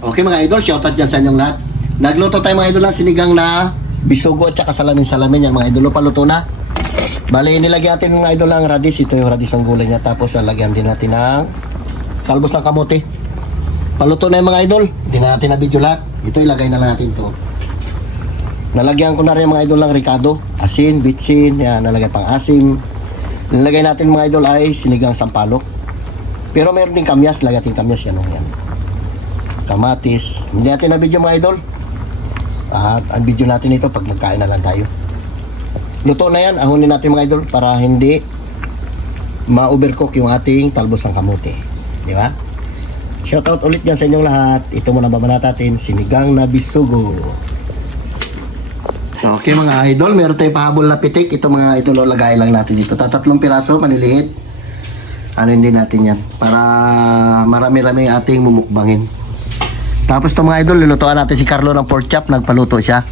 Okay mga idol, shoutout dyan sa inyong lahat. Nagluto tayo mga idol ng sinigang na bisugo at saka salamin-salamin yan mga idol. Paluto na. Bali, nilagyan natin mga idol ng radis. Ito yung radis ng gulay niya. Tapos lalagyan din natin ng talbos ng kamote. Paluto na yung mga idol. Hindi na natin na video lahat. Ito ilagay na lang natin to. Nalagyan ko na rin mga idol ng ricado. Asin, bitsin, yan, nalagay pang asim. Nilagay natin mga idol ay sinigang sampalok. Pero mayroon din kamyas. Lagyan natin kamyas yan. Yan. Kamatis. Hindi natin na video mga idol. At ang video natin ito pag magkain na lang tayo. Luto na yan. Ahunin natin mga idol para hindi ma-overcook yung ating talbos ng kamote. Di ba? Shoutout ulit yan sa inyong lahat. Ito muna babanat natin. Sinigang na bisugo. Okay mga idol. Meron tayong pahabol na pitik. Ito mga idol. Lagay lang natin dito. Tatlong piraso. Maniliit. Ano hindi natin yan. Para marami-rami ating mumukbangin. Tapos ito mga idol, lulutuan natin si Carlo ng pork chop. Nagpaluto siya.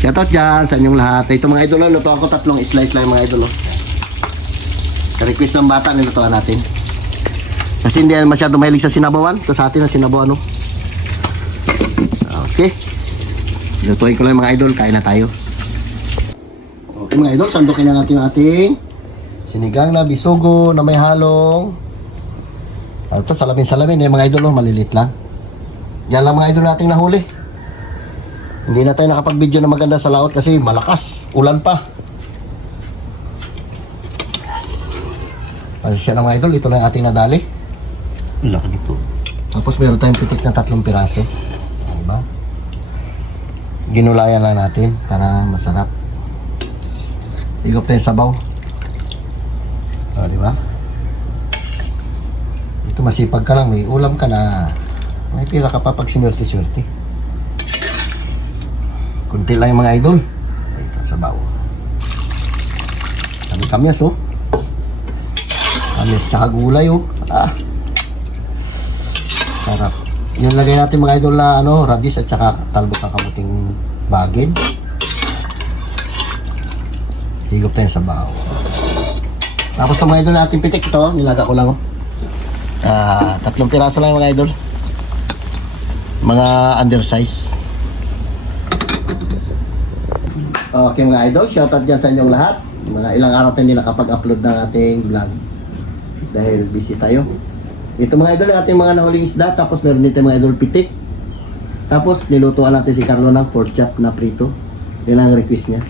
Shoutout dyan sa inyong lahat. Ito mga idol, lutuan ko 3 slice lang mga idol. Ka-request ng bata, nilutuan natin. Kasi hindi masyado mahilig sa sinabawan. Ito sa atin ang sinabawan. No? Okay. Lutuin ko lang mga idol, kain na tayo. Okay mga idol, sandukin na natin yung ating sinigang na bisugo na may halong. Ito, salamin-salamin. Mga idol, malilit lang. Yan lang mga idol nating nahuli. Hindi na tayo nakapag-video na maganda sa laot kasi malakas, ulan pa. Pasensya na mga idol, ito lang ating nadali. Laki nito. Tapos meron tayong pitik na 3 piraso. Diba? Ginulayan lang natin para masarap. Higop tayo sabaw. Diba? Ito masipag ka lang, may ulam ka na. May pira ka pa pag sinwerte-swerte. Kunti lang yung mga idol. Ito, sabaw. Sabi kamyas, oh. Kamyas tsaka gulay, oh. Sarap. Yan lagay natin mga idol na radis at tsaka talbos ng kamuting bagin. Higop tayo sabaw. Tapos ng mga idol natin pitik ito, nilaga ko lang, oh. 3 piraso lang yung mga idol. Mga undersize. Okay mga idol, shoutout dyan sa inyong lahat. Mga ilang araw tayo hindi nakapag-upload ng ating vlog dahil busy tayo. Ito mga idol, ating mga nahuling isda. Tapos meron dito mga idol pitik. Tapos nilutuan natin si Carlo ng pork chop na prito. Yan ang request niya.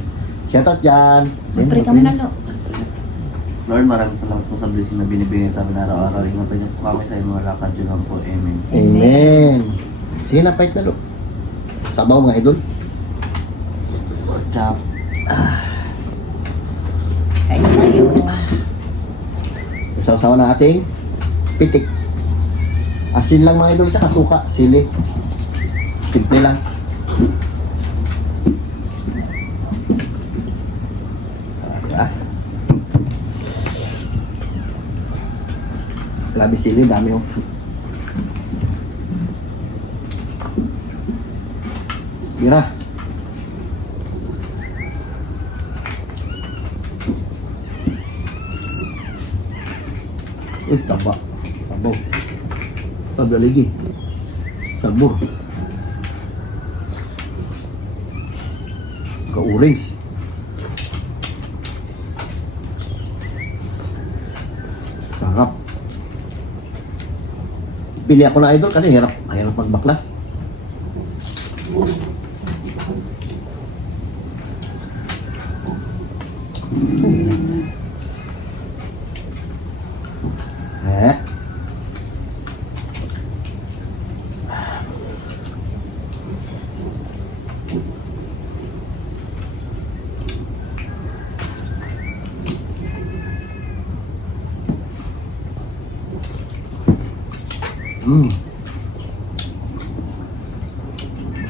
Shoutout dyan. Siyempre kami na lo. Lord, maraming salamat po sa blessing na binibigay sa amin araw-araw. Ingatan niyo po kami sa inyong mga lakad. Yun lang po. Amen. Amen. Sige na, fight na lo. Sabaw mga idol. Pork chop. Kain tayo. Isaw-sawa na ating pitik. Asin lang mga idol, tsaka suka, sili. Simple lang. Grabe sili, dami oh. Mira. Taba. Sabaw. Sabaw lagi. Sabor. Ka-orange. Sarap. Bili ako na idol kasi hirap magbaklas.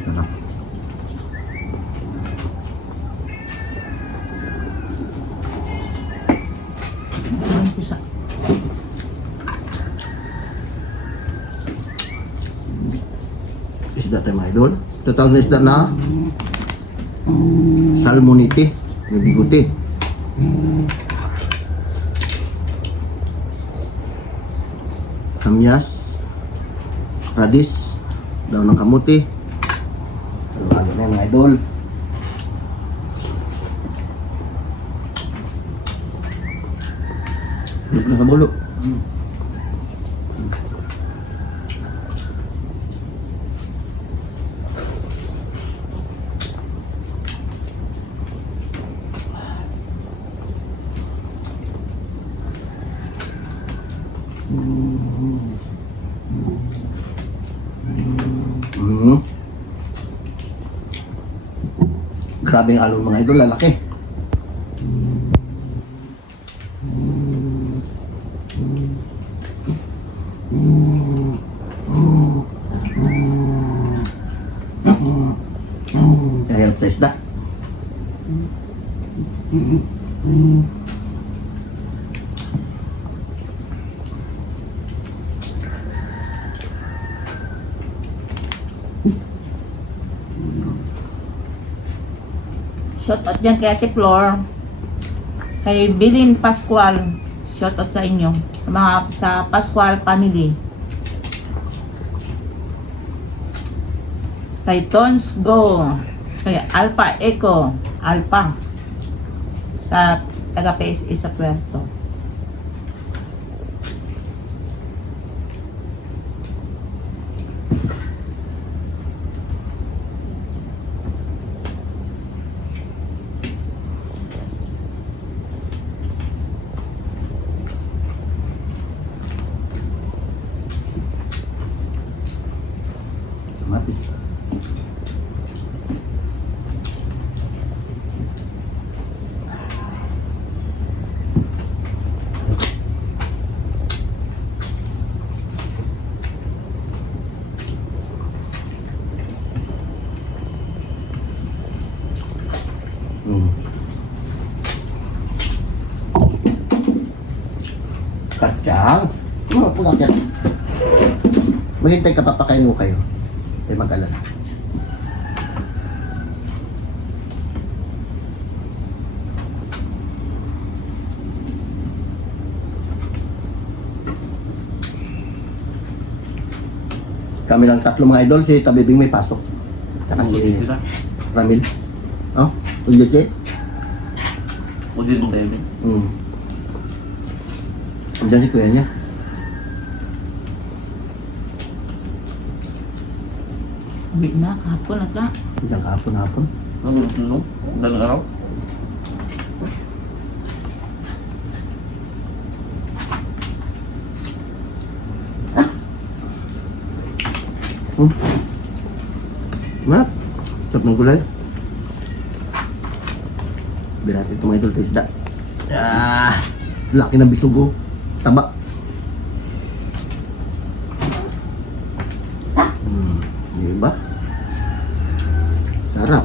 Sarap. Pusa. Isda tayo mga idol. Ito tawag na isda na salmonite. May bigote. Kamyas, radis, Daw ng kamuti. Halo-halo na mga idol. Dito na sa bulo. Mm. Grabe ang alon mga idol, lalaki. Kahirap sa isda. Shoutout dyan kay Ate Flor. Kay Bilin Pascual. Shoutout sa inyo. Sa Pascual family. Kay Tons Go. Kay Alpha Echo. Alpha. Sa taga PSA sa Puerto. Mati. Kacang. Ano po lang yan? Maghintay ka, papakain mo kayo. Ay mag-alala. Kami lang tatlo mga idol, si Tabibing may pasok. Saka si Ramil. Oh, ulit eh. Huwag dito tayo din. Andiyan si kuya niya. Uwi na, kahapon na ka. Andiyan kahapon-hapon. Ano? Dalang araw? Map, sarap ng gulay. Birat ito mga idol sa isda. Laki ng bisugo. Taba. Diba? Sarap.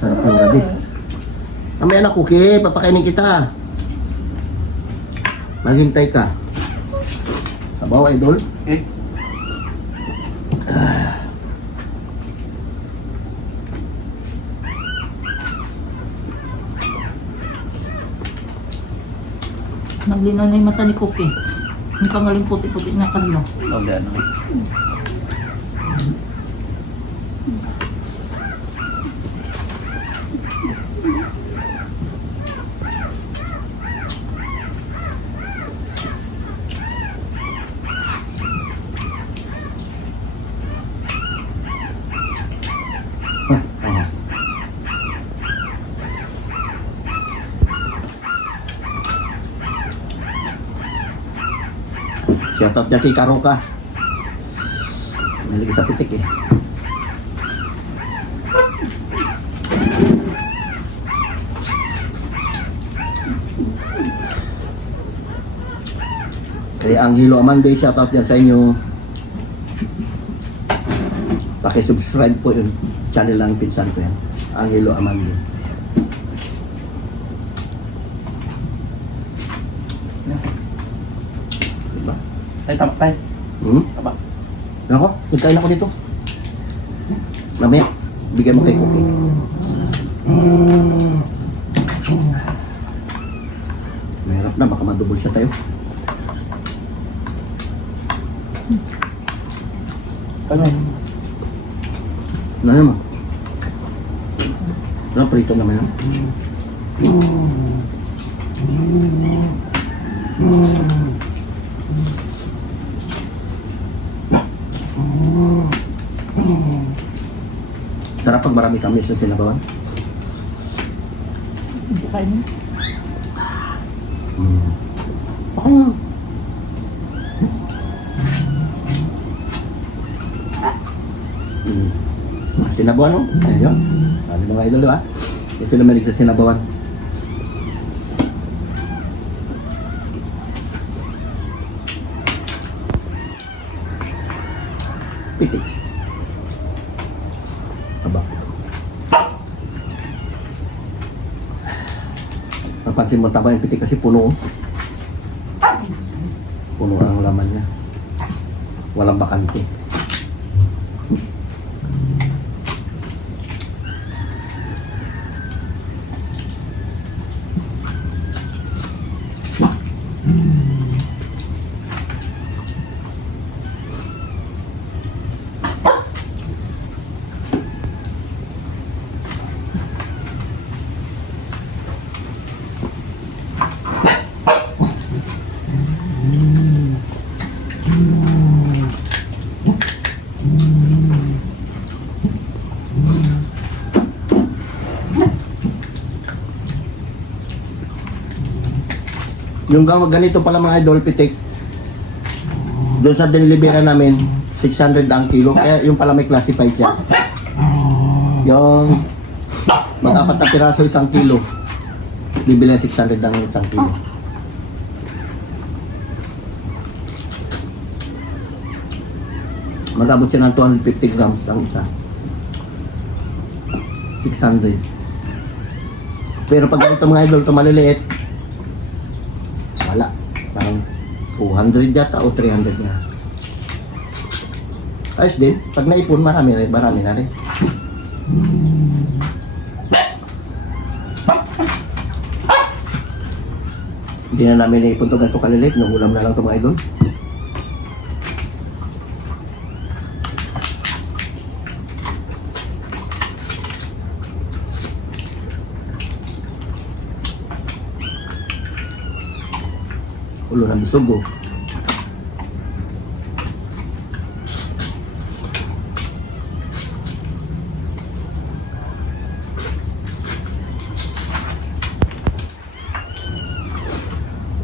Sarap ng radis. Mamaya na Cookie, papakainin kita. Maghintay ka. Sabaw idol. Eh? Naglinaw na yung mata ni Cookie. Yung kangaling puti-puti na kanlo. Wala na. Shoutout niya kay Karoka. Nalagay sa pitik eh. Kay Angelo Amande, shoutout yan sa inyo. Paki-subscribe po yung channel ng pinsan ko yan. Angelo Amande. Diba? Ay, tamak tayo. Tamak. Ako, nagkain ako dito. Mamaya, bigyan mo kay Cookie. Mahirap na, baka madubol siya tayo. Ano? Ano naman? No, prito naman yan. Sarap pag marami kami sa sinabawan. Hindi kayo niya. Okay nga. Sinabawan mo? Ayun. Sabi mga idol ha. Ito naman sa sinabawan. Pitik. Aba. Napansin mo tama yung pitik kasi puno. Puno ang laman niya. Walang bakante. Yung ganito pala mga idol, pitik. Doon sa dinilibera namin, 600 ang kilo. Kaya yung pala may classified siya. Yung mag-apat na piraso 1 kilo. Bibili 600 ang 1 kilo. Mag-abot siya ng 250 grams ang isa. 600. Pero pag ganito mga idol, ito maliliit. Wala. Parang 200 yata o 300 na. Ayos din. Pag naipon, marami na rin. Hindi na namin naipon ito ganito kalilit. Nagulam na lang ito mga idol. Ulo ng bisugo.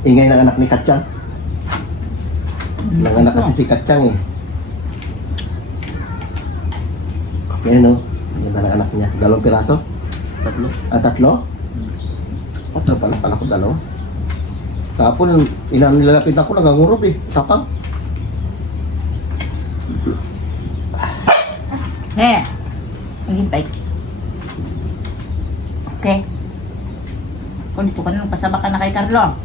Ingay ng anak ni Katsyang. Nanganak kasi si Katsyang eh. Yan o. Yan ang anak niya. 2 piraso? 3. Ah, 3? 4 pala. Pala ko 2. Kapon, ilang nilalapit ako, nagangurog eh. Tapang. Maghintay. Okay. Kung ito ka nung pasama ka na kay Carlo.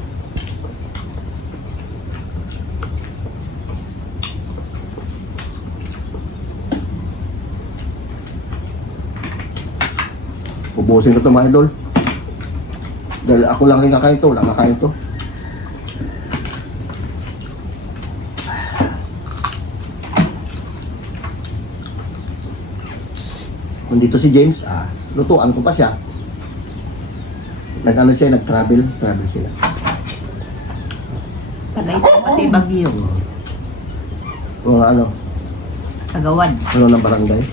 Ubusin ko ito mga idol. Dahil ako lang yung kakain ito, wala kakain ito. Kung dito si James, lutuan ko pa siya. Nag-ano siya, travel sila. Tagay ito pati Bagyo. Kung ano Tagawan. ng barangay.